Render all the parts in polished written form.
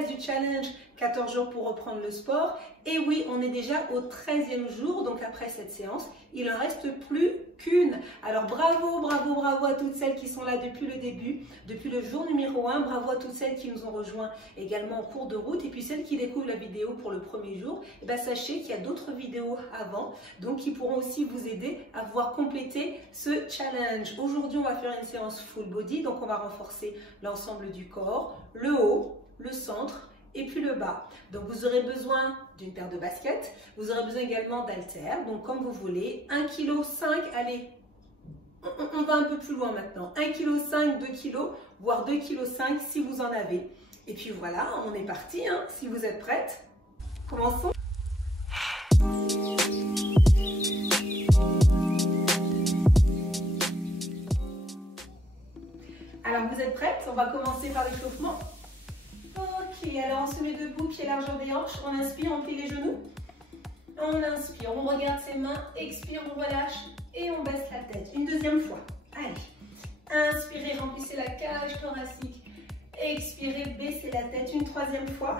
13 du challenge 14 jours pour reprendre le sport. Et oui, on est déjà au 13e jour, donc après cette séance, il n'en reste plus qu'une. Alors bravo, bravo, bravo à toutes celles qui sont là depuis le début, depuis le jour numéro 1. Bravo à toutes celles qui nous ont rejoints également en cours de route. Et puis celles qui découvrent la vidéo pour le premier jour, eh bien, sachez qu'il y a d'autres vidéos avant, donc qui pourront aussi vous aider à pouvoir compléter ce challenge. Aujourd'hui, on va faire une séance full body, donc on va renforcer l'ensemble du corps, le haut, le centre, et puis le bas. Donc vous aurez besoin d'une paire de baskets, vous aurez besoin également d'haltères, donc comme vous voulez, 1,5 kg, allez, on va un peu plus loin maintenant, 1,5 kg, 2 kg, voire 2,5 kg si vous en avez. Et puis voilà, on est parti, hein, si vous êtes prêtes, commençons. Alors vous êtes prêtes? On va commencer par l'échauffement. Ok, alors on se met debout, pieds largeur des hanches, on inspire, on plie les genoux, on inspire, on regarde ses mains, expire, on relâche et on baisse la tête. Une deuxième fois, allez, inspirez, remplissez la cage thoracique, expirez, baissez la tête. Une troisième fois,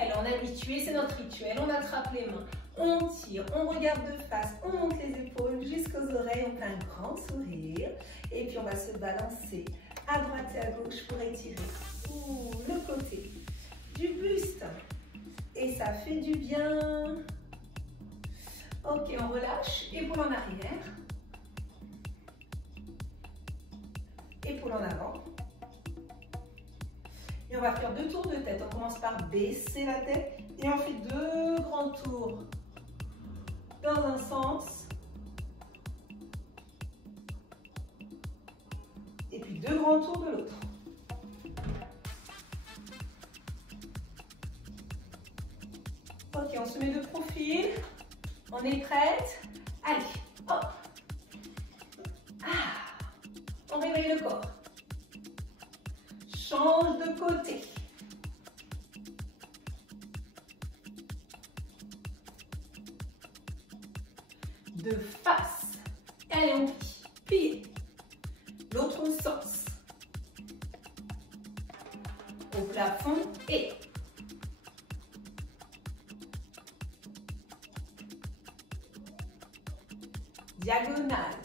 allez, on est habitué, c'est notre rituel, on attrape les mains, on tire, on regarde de face, on monte les épaules jusqu'aux oreilles, on fait un grand sourire et puis on va se balancer à droite et à gauche pour étirer le côté du buste et ça fait du bien. Ok, on relâche, épaule en arrière, épaule en avant et on va faire 2 tours de tête. On commence par baisser la tête et on fait 2 grands tours dans un sens et puis 2 grands tours de l'autre. Ok, on se met de profil, on est prête, allez, hop, on réveille le corps, change de côté, de face, allez on plie, l'autre sens, au plafond et diagonale.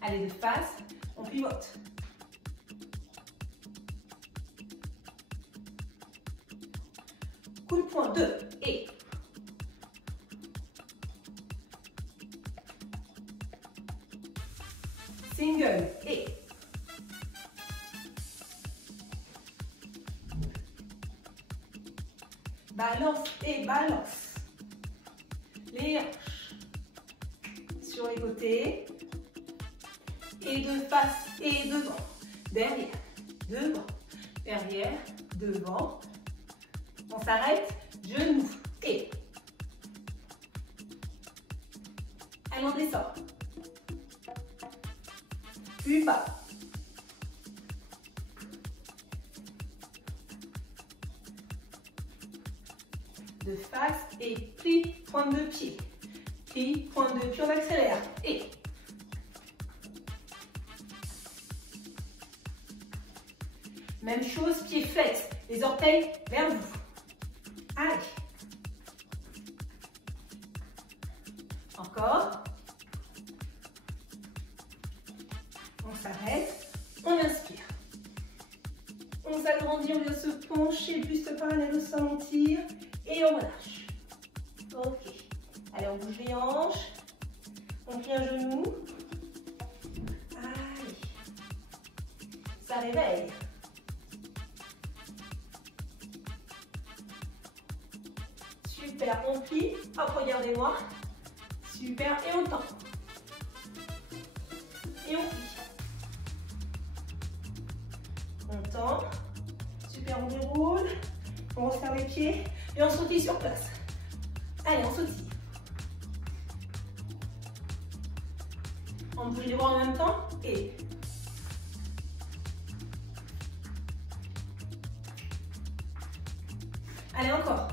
Allez, de face, on pivote. Coup de poing, 2 et single et balance et balance. Les hanches sur les côtés. Et de face et devant. Derrière, devant. Derrière, devant. On s'arrête. Genoux et. Allez, on descend. Puis bas. De face et plie, pointe de pied. Plie, pointe de pied, on accélère. Et. Même chose, pied flex, les orteils vers vous. Allez. Encore. On s'arrête, on inspire. On s'agrandit, on vient se pencher, buste parallèle au sol, on tire et on relâche. Ok. Allez, on bouge les hanches. On plie un genou. Allez. Ça réveille. Super, on plie. Hop, regardez-moi. Super, et on tend. Et on plie. On tend. Super, on déroule. On resserre les pieds. Et on sautille sur place. Allez, on sautille. On bouge les bras en même temps. Et... allez, encore.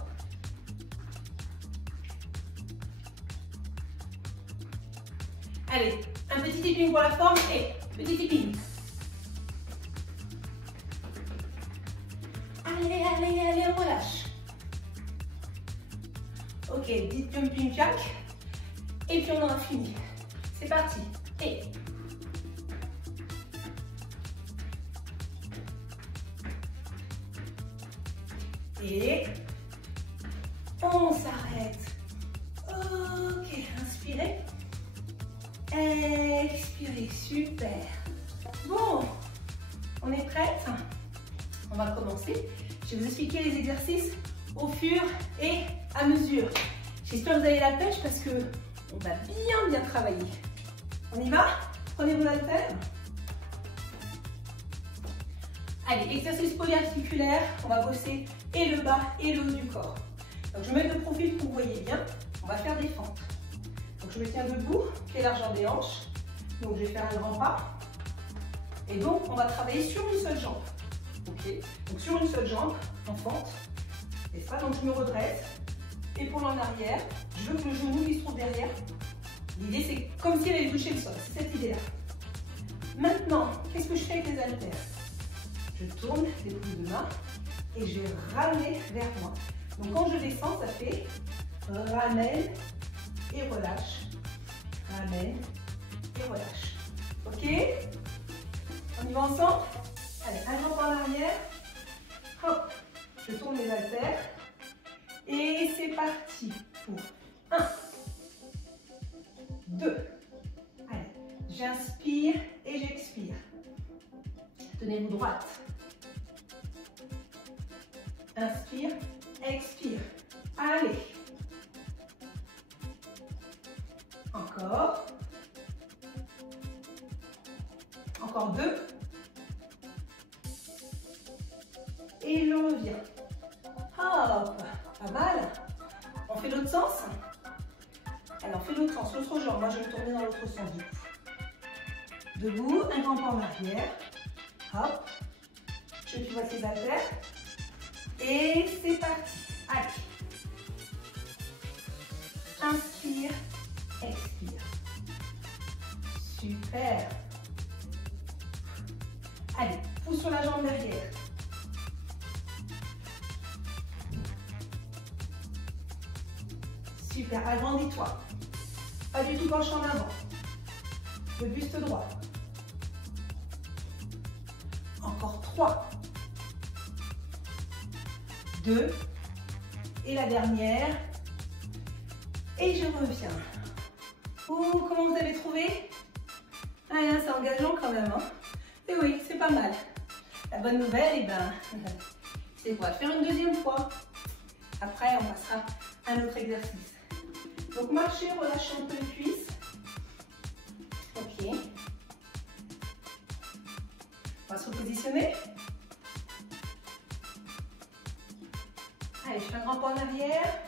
Allez, Un petit tipping pour la forme et petit tipping. Allez, allez, allez, on relâche. Ok, petit jumping jack. Et puis on aura fini. C'est parti. Et on s'arrête. Ok, inspirez. Expirez, super. Bon, on est prête? On va commencer. Je vais vous expliquer les exercices au fur et à mesure. J'espère que vous avez la pêche parce que on va bien travailler. On y va? Prenez vos haltères. Allez, exercice polyarticulaire. On va bosser et le bas et le haut du corps. Donc je me mets de profil pour que vous voyez bien. On va faire des fentes. Donc je me tiens debout, pied largeur des hanches. Donc je vais faire un grand pas. Et donc on va travailler sur une seule jambe. Ok. Donc sur une seule jambe, en fente. Et ça, donc je me redresse. Épaule en arrière. Je veux que le genou il se trouve derrière. L'idée c'est comme s'il allait toucher le sol. C'est cette idée-là. Maintenant, qu'est-ce que je fais avec les haltères? Je tourne les pouces de main et je vais ramener vers moi. Donc quand je descends, ça fait ramène et relâche. Ramène et relâche. Ok? On y va ensemble? Allez, un grand pas en arrière. Hop, je tourne les haltères. Et c'est parti pour 1, 2. Allez, j'inspire et j'expire. Tenez-vous droite. Inspire, expire. Allez. Encore. Encore 2. Et je reviens. Hop, pas mal. On fait l'autre sens. Alors, on fait l'autre sens, l'autre jambe. Moi, je vais me tourner dans l'autre sens du coup. Debout, un grand pas en arrière. Hop. Je pivote les haltères. Et c'est parti. Allez. Inspire, expire. Super. Allez, pousse sur la jambe derrière. Super, agrandis-toi. Pas du tout penché en avant. Le buste droit. Encore 3. 2. Et la dernière. Et je reviens. Oh, comment vous avez trouvé? Ah, c'est engageant quand même. Hein? Et oui, c'est pas mal. La bonne nouvelle, c'est quoi? Faire une deuxième fois. Après, on passera à un autre exercice. Donc, marchez, relâchez un peu les cuisses. Ok. On va se repositionner. Allez, je fais un grand pas en arrière.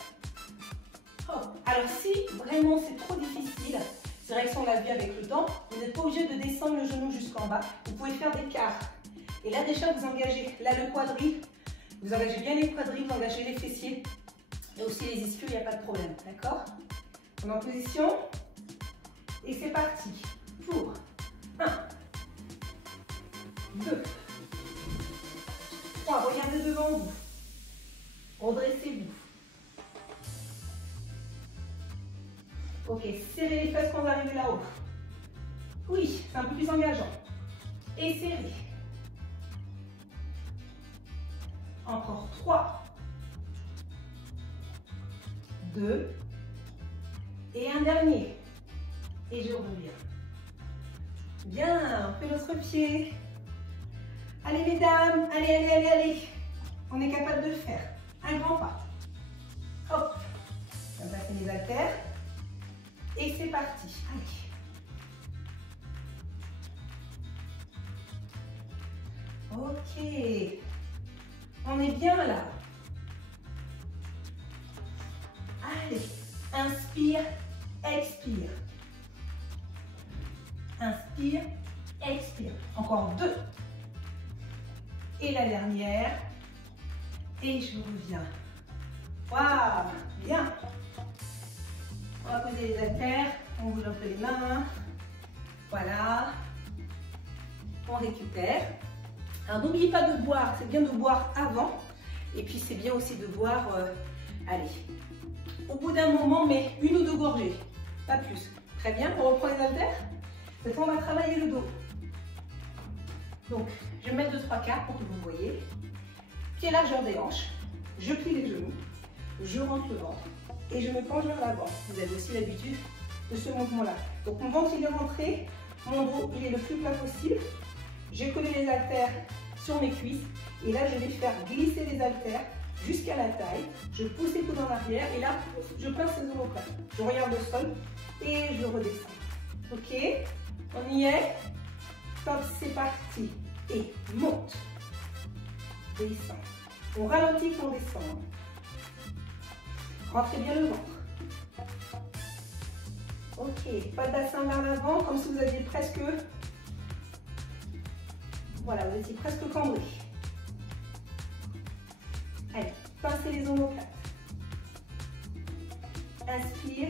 Hop. Alors, si vraiment c'est trop difficile, c'est vrai que ça on l'a vu avec le temps, vous n'êtes pas obligé de descendre le genou jusqu'en bas. Vous pouvez faire des quarts. Et là, déjà, vous engagez là le quadril. Vous engagez bien les quadrilles, vous engagez les fessiers. Et aussi les ischios, il n'y a pas de problème. D'accord? On est en position. Et c'est parti. Pour 1, 2, 3. Regardez devant vous. Redressez-vous. Ok, serrez les fesses quand vous arrivez là-haut. Oui, c'est un peu plus engageant. Et serrez. Encore 3, 2, et un dernier. Et je reviens. Bien, on fait l'autre pied. Allez mesdames, allez, allez, allez, allez. On est capable de le faire. Un grand pas. Hop. On va passer les haltères. Et c'est parti. Allez. Ok. On est bien là. Allez. Inspire, expire. Inspire, expire. Encore 2. Et la dernière. Et je reviens. Waouh, bien. On va poser les haltères. On bouge un peu les mains. Voilà. On récupère. Alors n'oubliez pas de boire, c'est bien de boire avant. Et puis c'est bien aussi de boire, allez, au bout d'un moment, mais 1 ou 2 gorgées, pas plus. Très bien, on reprend les haltères. Cette fois, on va travailler le dos. Donc, je vais mettre de 3/4 pour que vous voyez. Pied largeur des hanches, je plie les genoux, je rentre le ventre et je me penche vers l'avant. Vous avez aussi l'habitude de ce mouvement-là. Donc, mon ventre, il est rentré, mon dos, il est le plus plat possible. J'ai collé les haltères sur mes cuisses et là, je vais faire glisser les haltères jusqu'à la taille. Je pousse les coudes en arrière et là, je pince les omoplates. Je regarde le sol et je redescends. Ok, on y est. Top, c'est parti. Et monte. Descend. On ralentit pour descendre. Rentrez bien le ventre. Ok, pas de bassin vers l'avant, comme si vous aviez presque... Voilà, vous étiez presque cambré. Allez, pincez les omoplates. Inspire,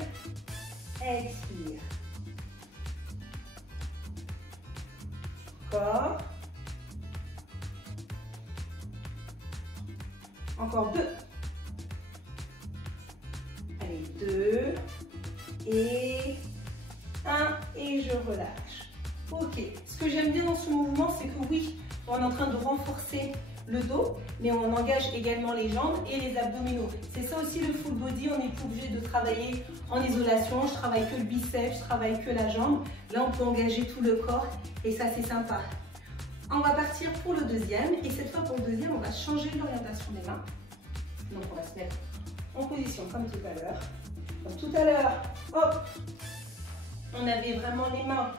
expire. Encore. Encore 2. Allez, 2. Et 1. Et je relâche. Ok. Ce que j'aime bien dans ce mouvement, c'est que oui, on est en train de renforcer le dos, mais on engage également les jambes et les abdominaux. C'est ça aussi le full body, on n'est pas obligé de travailler en isolation, je travaille que le biceps, je travaille que la jambe. Là, on peut engager tout le corps et ça, c'est sympa. On va partir pour le deuxième et cette fois, pour le deuxième, on va changer l'orientation des mains. Donc, on va se mettre en position comme tout à l'heure. Donc, tout à l'heure, hop, on avait vraiment les mains,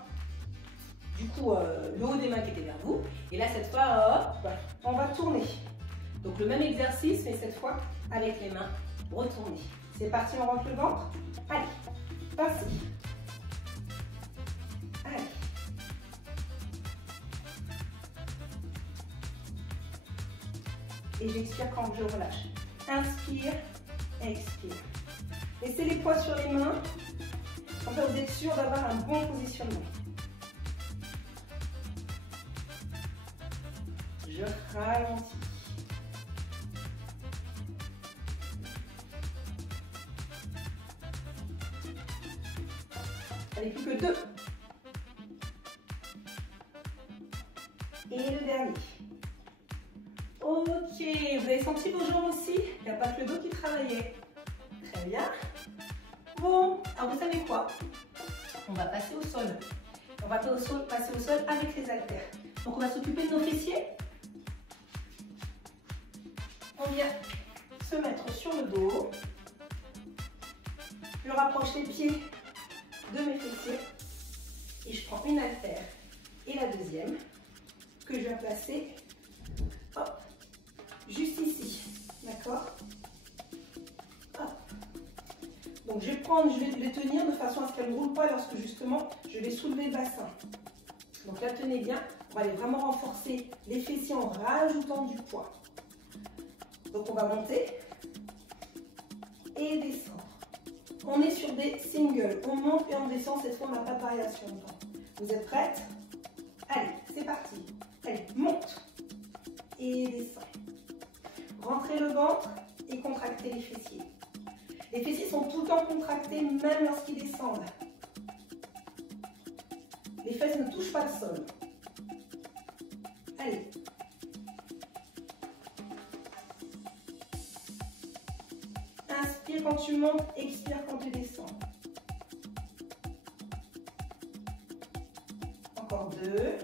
du coup, le haut des mains qui était vers vous. Et là, cette fois, hop, on va tourner. Donc, le même exercice, mais cette fois, avec les mains retournées. C'est parti, on rentre le ventre. Allez, passez. Allez. Et j'expire quand je relâche. Inspire, expire. Laissez les poids sur les mains. Comme ça, vous êtes sûr d'avoir un bon positionnement. Je ralentis. Allez, plus que 2. Et le dernier. Ok, vous avez senti vos jambes aussi? Il n'y a pas que le dos qui travaillait. Très bien. Bon, alors vous savez quoi? On va passer au sol. On va passer au sol avec les haltères. Donc on va s'occuper de nos fessiers. On vient se mettre sur le dos. Je rapproche les pieds de mes fessiers. Et je prends une haltère et la deuxième que je vais placer, hop, juste ici, d'accord? Hop. Donc je vais les tenir de façon à ce qu'elles ne roulent pas lorsque justement je vais soulever le bassin. Donc là, tenez bien, on va aller vraiment renforcer les fessiers en rajoutant du poids. Donc on va monter et descendre. On est sur des singles, on monte et on descend, cette fois on n'a pas de variation de temps. Vous êtes prêtes? Allez, c'est parti. Allez, monte et descend. Rentrez le ventre et contractez les fessiers. Les fessiers sont tout le temps contractés, même lorsqu'ils descendent. Les fesses ne touchent pas le sol. Allez. Inspire quand tu montes, expire quand tu descends. Encore 2.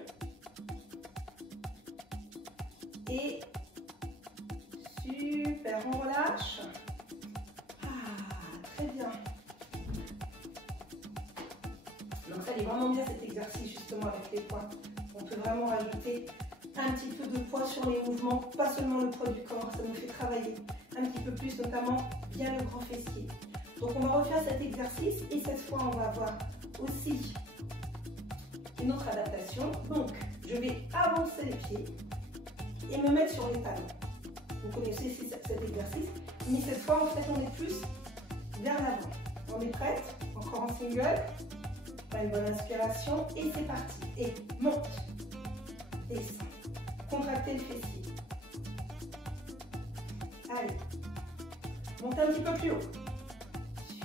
Et super, on relâche. Ah, très bien. Donc ça, il est vraiment bien cet exercice justement avec les poids. On peut vraiment rajouter un petit peu de poids sur les mouvements, pas seulement le poids du corps, ça nous fait travailler un petit peu plus, notamment bien le grand fessier. Donc on va refaire cet exercice et cette fois on va avoir aussi une autre adaptation. Donc je vais avancer les pieds et me mettre sur les talons. Vous connaissez cet exercice, mais cette fois en fait on est plus vers l'avant. On est prête? Encore en single. Pas une bonne inspiration et c'est parti. Et monte. Descend. Contractez le fessier. Allez. Montez un petit peu plus haut.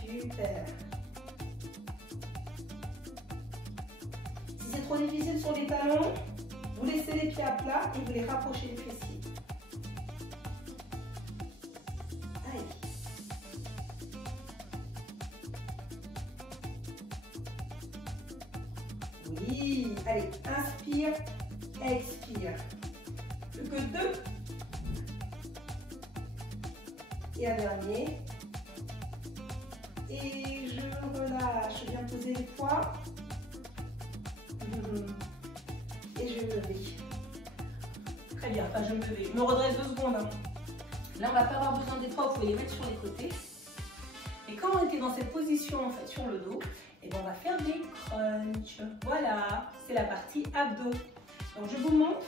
Super. Si c'est trop difficile sur les talons, vous laissez les pieds à plat et vous les rapprochez des fessiers. Allez. Oui. Allez, inspire, expire. Plus que 2. Et un dernier. Et je relâche. Je viens poser les poids. Et je vais me lever. Très bien. Enfin, je me lever. Je me redresse 2 secondes. Là, on ne va pas avoir besoin des poids. Vous pouvez les mettre sur les côtés. Et quand on était dans cette position, en fait, sur le dos, et bien, on va faire des crunchs. Voilà. C'est la partie abdos. Donc, je vous montre.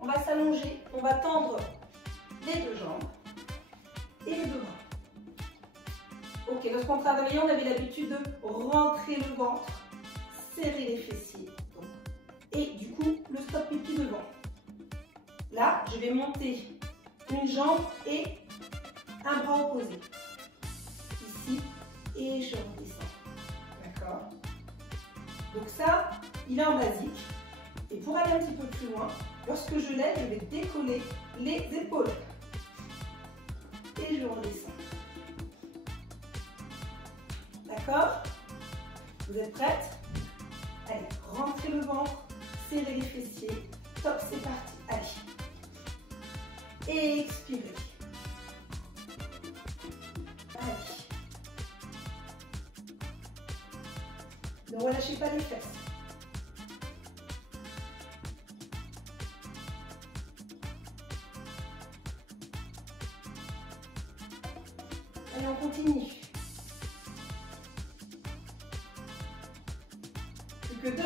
On va s'allonger. On va tendre les 2 jambes. Et les 2 bras. Ok, lorsqu'on travaillait, on avait l'habitude de rentrer le ventre, serrer les fessiers. Donc, et du coup, le stop pipi devant. Là, je vais monter une jambe et un bras opposé. Ici, et je redescends. D'accord? Donc ça, il est en basique. Et pour aller un petit peu plus loin, lorsque je lève, je vais décoller les épaules. Et je redescends. D'accord? Vous êtes prêtes? Allez, rentrez le ventre, serrez les fessiers. Top, c'est parti. Allez. Et expirez. Allez. Ne relâchez pas les fesses. Allez, on continue. Plus que 2.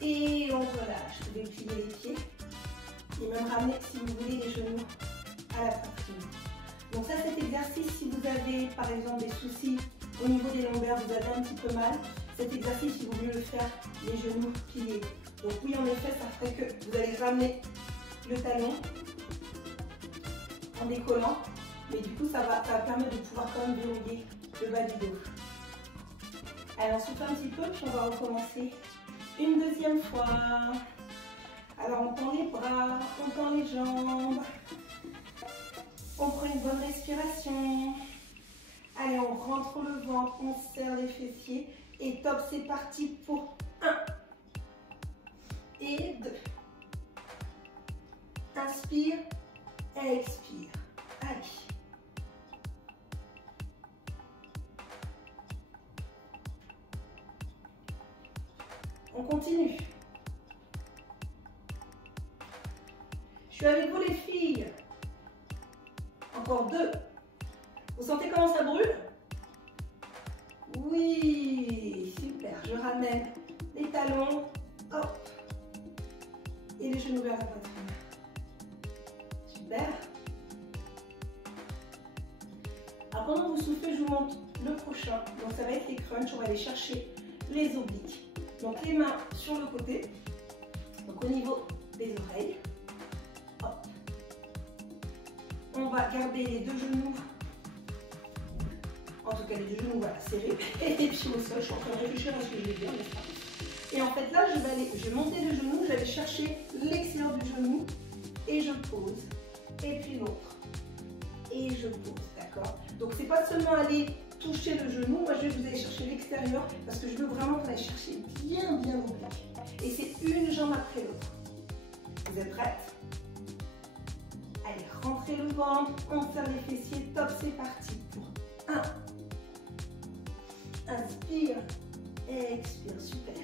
Et on relâche. Vous pouvez plier les pieds. Et même ramener, si vous voulez, les genoux à la poitrine. Donc ça, cet exercice, si vous avez, par exemple, des soucis au niveau des lombaires, vous avez un petit peu mal, cet exercice, il vaut mieux le faire les genoux pliés. Donc oui, en effet, ça ferait que vous allez ramener le talon en décollant, mais du coup ça va permettre de pouvoir quand même verrouiller le bas du dos. Allez, on souffle un petit peu, puis on va recommencer une deuxième fois. Alors on tend les bras, on tend les jambes, on prend une bonne respiration. Allez, on rentre le ventre, on serre les fessiers et top, c'est parti pour 1 et 2. Inspire, expire. Allez. On continue. Je suis avec vous les filles. Encore 2. Vous sentez comment ça brûle? Oui, super. Je ramène les talons. Hop. Et les genoux vers la poitrine. Super. Alors pendant que vous soufflez, je vous montre le prochain. Donc ça va être les crunchs. On va aller chercher les obliques. Donc les mains sur le côté. Donc au niveau des oreilles. Hop. On va garder les 2 genoux. En tout cas les 2 genoux, voilà, serrés. Et les pieds au sol. Je suis en train de réfléchir à ce que je vais dire. Et en fait là, je vais monter le genou. Je vais aller chercher l'extérieur du genou. Et je pose. Et puis l'autre. Et je pose, d'accord? Donc c'est pas seulement aller toucher le genou, moi je vais vous aller chercher l'extérieur parce que je veux vraiment qu'on aille chercher bien oblique. Et c'est une jambe après l'autre. Vous êtes prêtes? Allez, rentrez le ventre, on serre les fessiers, top, c'est parti pour 1. Inspire, expire, super.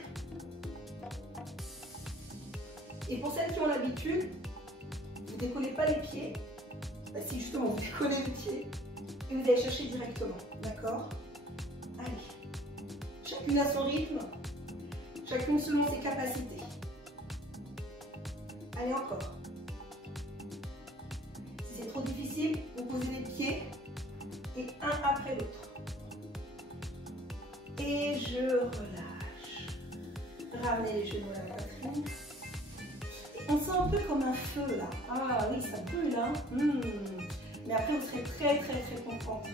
Et pour celles qui ont l'habitude, vous ne décollez pas les pieds. Bah, si justement vous décollez les pieds et vous allez chercher directement, d'accord? Allez, chacune à son rythme, chacune selon ses capacités. Allez, encore. Si c'est trop difficile, vous posez les pieds et un après l'autre. Et je relâche. Ramenez les genoux à la poitrine. On sent un peu comme un feu là. Ah oui, ça brûle hein. Mais après vous serez très contente.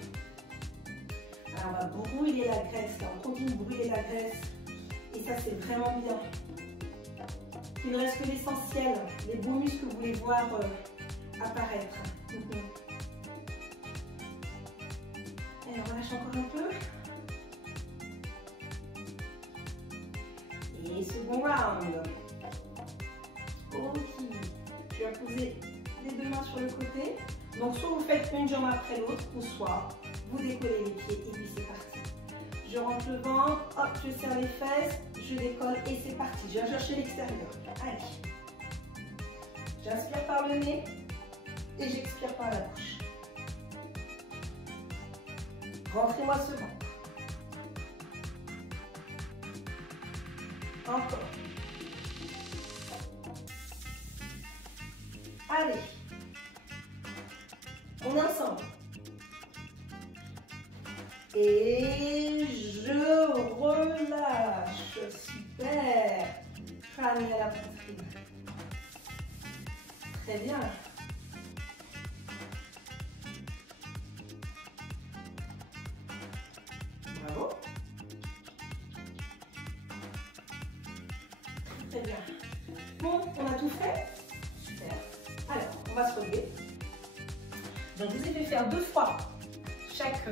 Alors on va brûler la graisse là. On continue de brûler la graisse. Et ça c'est vraiment bien. Il ne reste que l'essentiel, les beaux muscles que vous voulez voir apparaître. Et on relâche encore un peu. Et second round. Ok. Je vais poser les deux mains sur le côté. Donc soit vous faites une jambe après l'autre, ou soit vous décollez les pieds et puis c'est parti. Je rentre le ventre, hop, je serre les fesses, je décolle et c'est parti. Je viens chercher l'extérieur. Allez. J'inspire par le nez et j'expire par la bouche. Rentrez-moi ce ventre. Encore. Allez. On est ensemble. Et je relâche. Super. Ramenez à la poitrine. Très bien. Bravo. Très bien. Bon, on a tout fait. Super. Alors, on va se relever. Donc, je vous ai fait faire 2 fois chaque,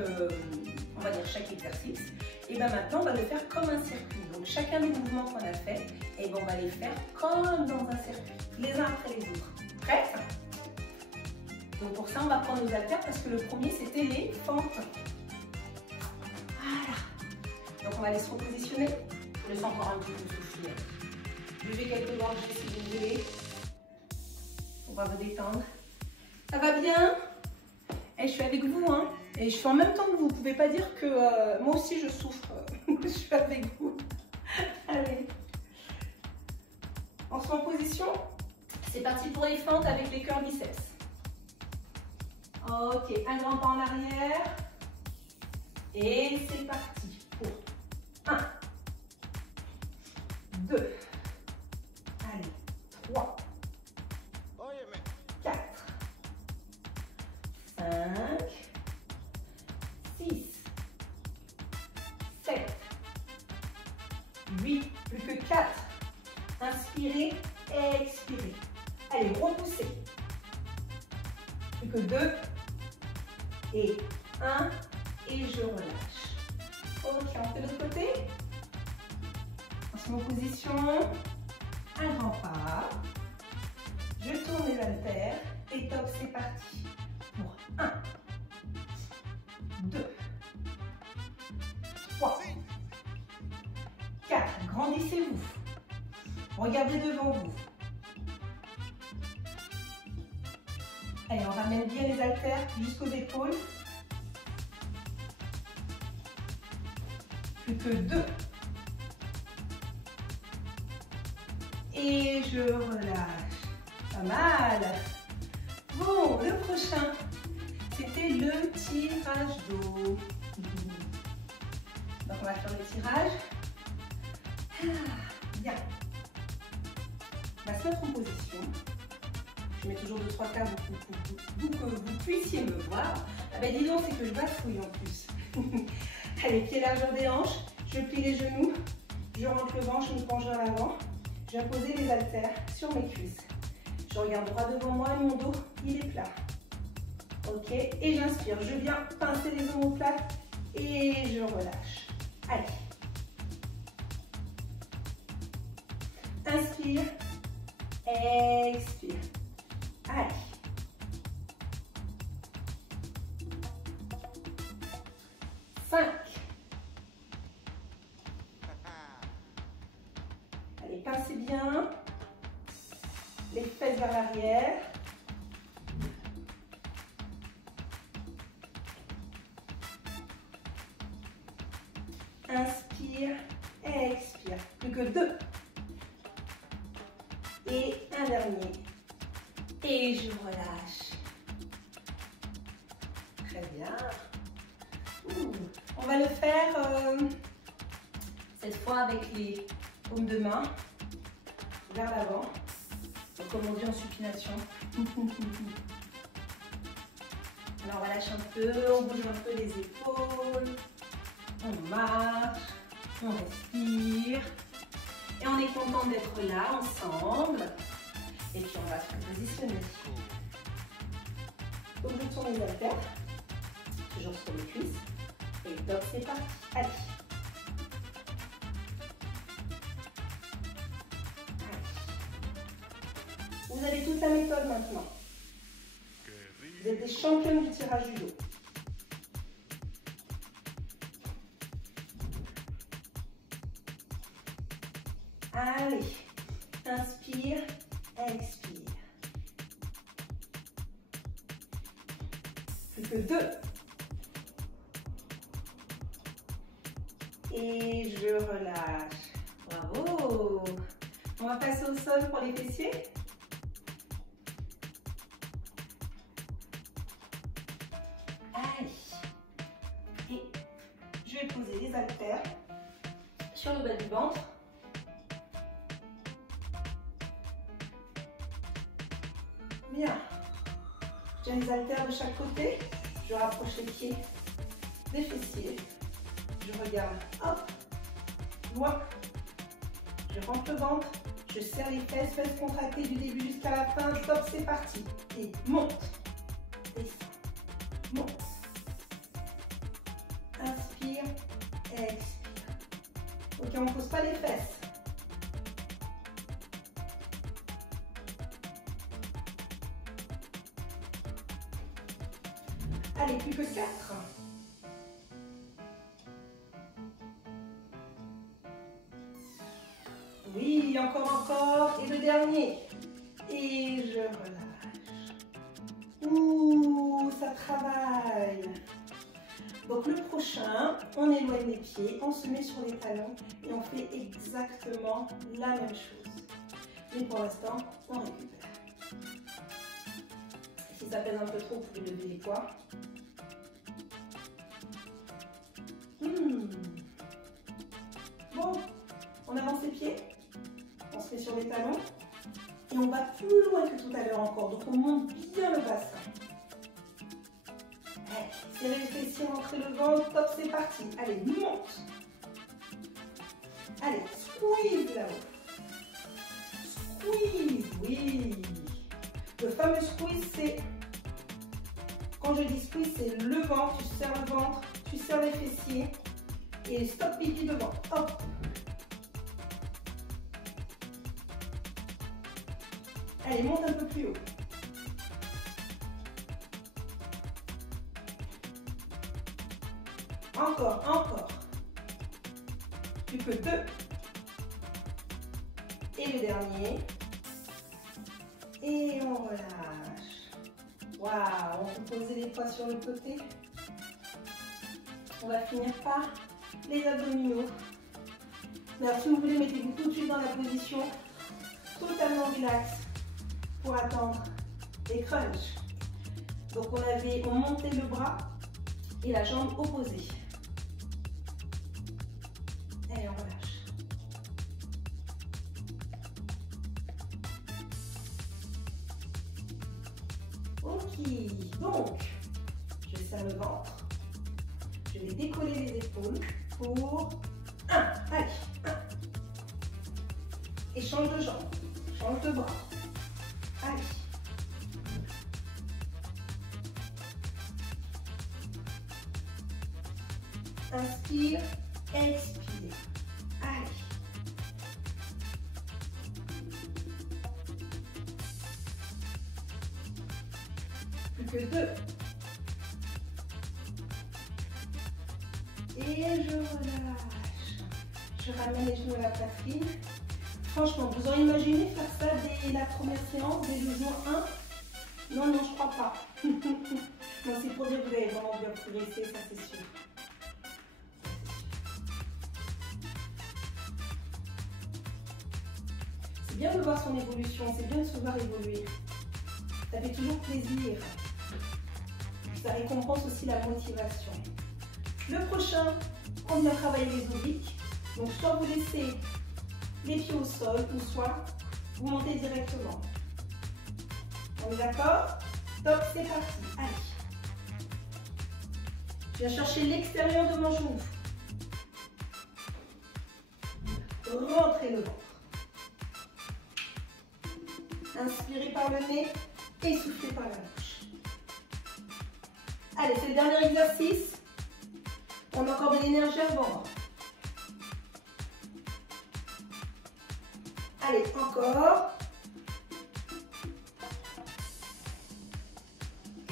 on va dire chaque exercice. Et bien maintenant, on va le faire comme un circuit. Donc, chacun des mouvements qu'on a fait, et ben, on va les faire comme dans un circuit, les uns après les autres. Prête? Donc, pour ça, on va prendre nos haltères parce que le premier, c'était les fentes. Voilà. Donc, on va aller se repositionner. Je laisse encore un petit peu souffler. Buvez quelques gorgées si vous voulez. On va vous détendre. Ça va bien? Et je suis avec vous, hein. Et je fais en même temps que vous. Vous ne pouvez pas dire que moi aussi je souffre. Je suis avec vous. Allez. On se met en position. C'est parti pour les fentes avec les cœurs biceps. Ok, un grand pas en arrière. Et c'est parti pour 1, 2, allez, 3, 4, 5, 6, 7, 8, plus que 4. Inspirez, expirez. Allez, repoussez. Plus que 2 et 1 et je relâche. Ok, on fait de l'autre côté. On se met en position. Un grand pas. Je tourne les haltères et top, c'est parti. Pour 1, 2, 3, 4. Grandissez-vous. Regardez devant vous. Allez, on ramène bien les haltères jusqu'aux épaules. Plus que 2. Et je relâche. Pas mal. Bon, le prochain, c'était le tirage d'eau. Donc, on va faire le tirage. Bien. On va se mettre en position. Je mets toujours 2-3 cas pour que vous puissiez me voir. Ah ben dis donc, c'est que je bafouille en plus. Allez, pied largeur des hanches, je plie les genoux, je rentre le ventre, je me penche vers l'avant. Je viens poser les haltères sur mes cuisses. Je regarde droit devant moi et mon dos, il est plat. Ok, et j'inspire. Je viens pincer les omoplates et je relâche. Allez. Inspire, expire. Allez. Allez, pincez bien. Les fesses vers l'arrière. Inspire, expire. Plus que 2. Et un dernier. Et je relâche. Très bien. On va le faire cette fois avec les paumes de main vers l'avant, comme on dit en supination. Alors on relâche un peu, on bouge un peu les épaules, on marche, on respire et on est content d'être là ensemble. Et puis on va se positionner. Donc je tourne les haltères, toujours sur les cuisses. Et top, c'est parti. Allez. Vous avez toute la méthode maintenant. Vous êtes des championnes du tirage du dos. Allez, inspire, expire. Plus que 2. Et je relâche. Bravo. On va passer au sol pour les fessiers. Allez. Et je vais poser les haltères sur le bas du ventre. Bien. J'ai les haltères de chaque côté. Je rapproche les pieds des fessiers. Je regarde, hop, loin. Je rentre le ventre. Je serre les fesses, fesses contractées du début jusqu'à la fin. Stop, c'est parti. Et monte. Descend. Monte. Inspire. Expire. Ok, on ne pose pas les fesses. Allez, plus que 4. Oui, encore. Et le dernier. Et je relâche. Ouh, ça travaille. Donc le prochain, on éloigne les pieds, on se met sur les talons et on fait exactement la même chose. Mais pour l'instant, on récupère. Si ça pèse un peu trop, vous pouvez lever les poids. Bon, on avance les pieds, on se met sur les talons et on va plus loin que tout à l'heure encore. Donc on monte bien le bassin. Allez, serrez les fessiers, rentrez le ventre, top, c'est parti. Allez, monte. Allez, squeeze là-haut. Squeeze, oui. Le fameux squeeze, c'est, quand je dis squeeze, c'est le ventre, tu serres le ventre, tu serres les fessiers et stop pipi devant. Hop. Allez, monte un peu plus haut. Encore. Plus que 2. Et le dernier. Et on relâche. Waouh, on peut poser les poids sur le côté. On va finir par les abdominaux. Alors, si vous voulez, mettez-vous tout de suite dans la position totalement relax pour attendre les crunchs. Donc, on montait le bras et la jambe opposée. Et on relâche. Ok, donc, je serre le ventre. Je vais décoller les épaules pour 1. Allez, 1. Et change de jambe, change de bras. Allez. Inspire, expire. Allez. Plus que 2. Et je relâche. Je ramène les genoux à la poitrine. Franchement, vous auriez imaginé faire ça dès la première séance, dès le jour 1? Non, je crois pas. Non, c'est pour dire que vous allez vraiment bien progresser, ça c'est sûr. C'est bien de voir son évolution, c'est bien de se voir évoluer. Ça fait toujours plaisir. Ça récompense aussi la motivation. Le prochain, on vient travailler les obliques. Donc soit vous laissez les pieds au sol ou soit vous montez directement. On est d'accord? Top, c'est parti. Allez. Je viens chercher l'extérieur de mon genou. Rentrez le ventre. Inspirez par le nez et soufflez par la bouche. Allez, c'est le dernier exercice. On a encore de l'énergie à vendre. Allez, encore.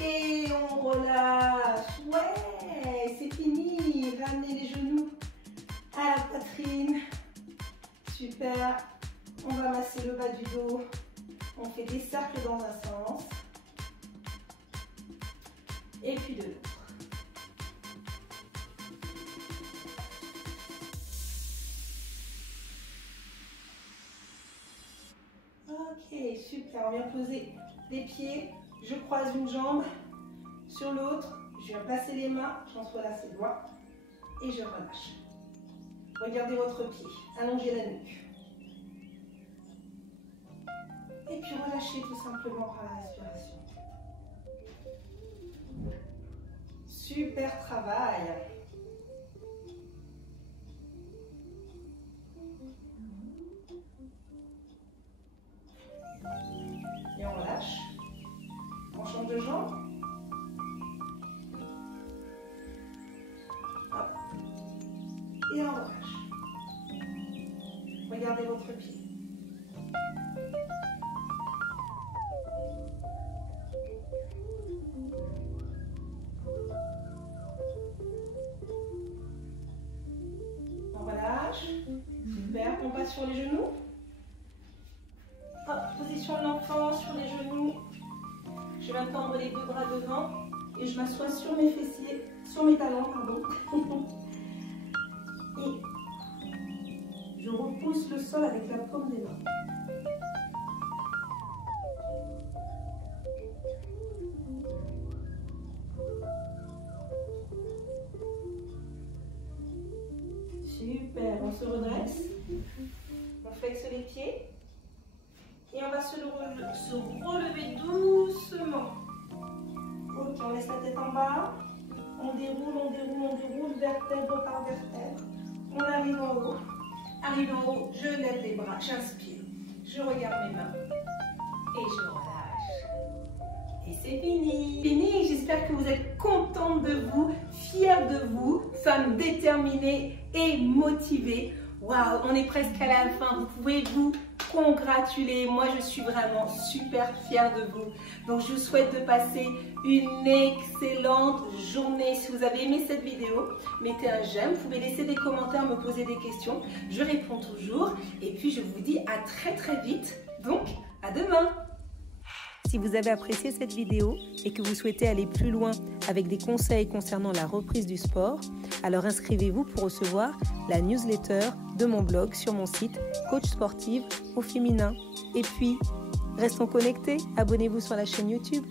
Et on relâche. Ouais, c'est fini. Ramenez les genoux à la poitrine. Super. On va masser le bas du dos. On fait des cercles dans un sens. Et puis de l'autre. Ok, super. On vient poser les pieds. Je croise une jambe sur l'autre. Je viens placer les mains. J'entrelace les doigts. Et je relâche. Regardez votre pied. Allongez la nuque. Et puis relâchez tout simplement par la respiration. Super travail. Et on relâche. On change de jambe. Hop. Et on relâche. Regardez votre pied. On relâche. Super. On passe sur les genoux. Hop, position de l'enfant sur les genoux. Je viens tendre les deux bras devant et je m'assois sur mes fessiers, sur mes talons, pardon. Et je repousse le sol avec la paume des mains. Super, on se redresse, on flexe les pieds et on va se relever doucement. Ok, on laisse la tête en bas, on déroule, vertèbre par vertèbre. On arrive en haut. Arrive en haut, je lève les bras, j'inspire, je regarde mes mains et je relâche. Et c'est fini. Fini, j'espère que vous êtes contente de vous, fière de vous, femme déterminée et motivée. Waouh, on est presque à la fin, vous pouvez vous congratuler. Moi, je suis vraiment super fière de vous. Donc, je vous souhaite de passer une excellente journée. Si vous avez aimé cette vidéo, mettez un j'aime. Vous pouvez laisser des commentaires, me poser des questions. Je réponds toujours. Et puis, je vous dis à très, très vite. Donc, à demain. Si vous avez apprécié cette vidéo et que vous souhaitez aller plus loin avec des conseils concernant la reprise du sport, alors inscrivez-vous pour recevoir la newsletter de mon blog sur mon site Coach Sportive au féminin. Et puis, restons connectés, abonnez-vous sur la chaîne YouTube.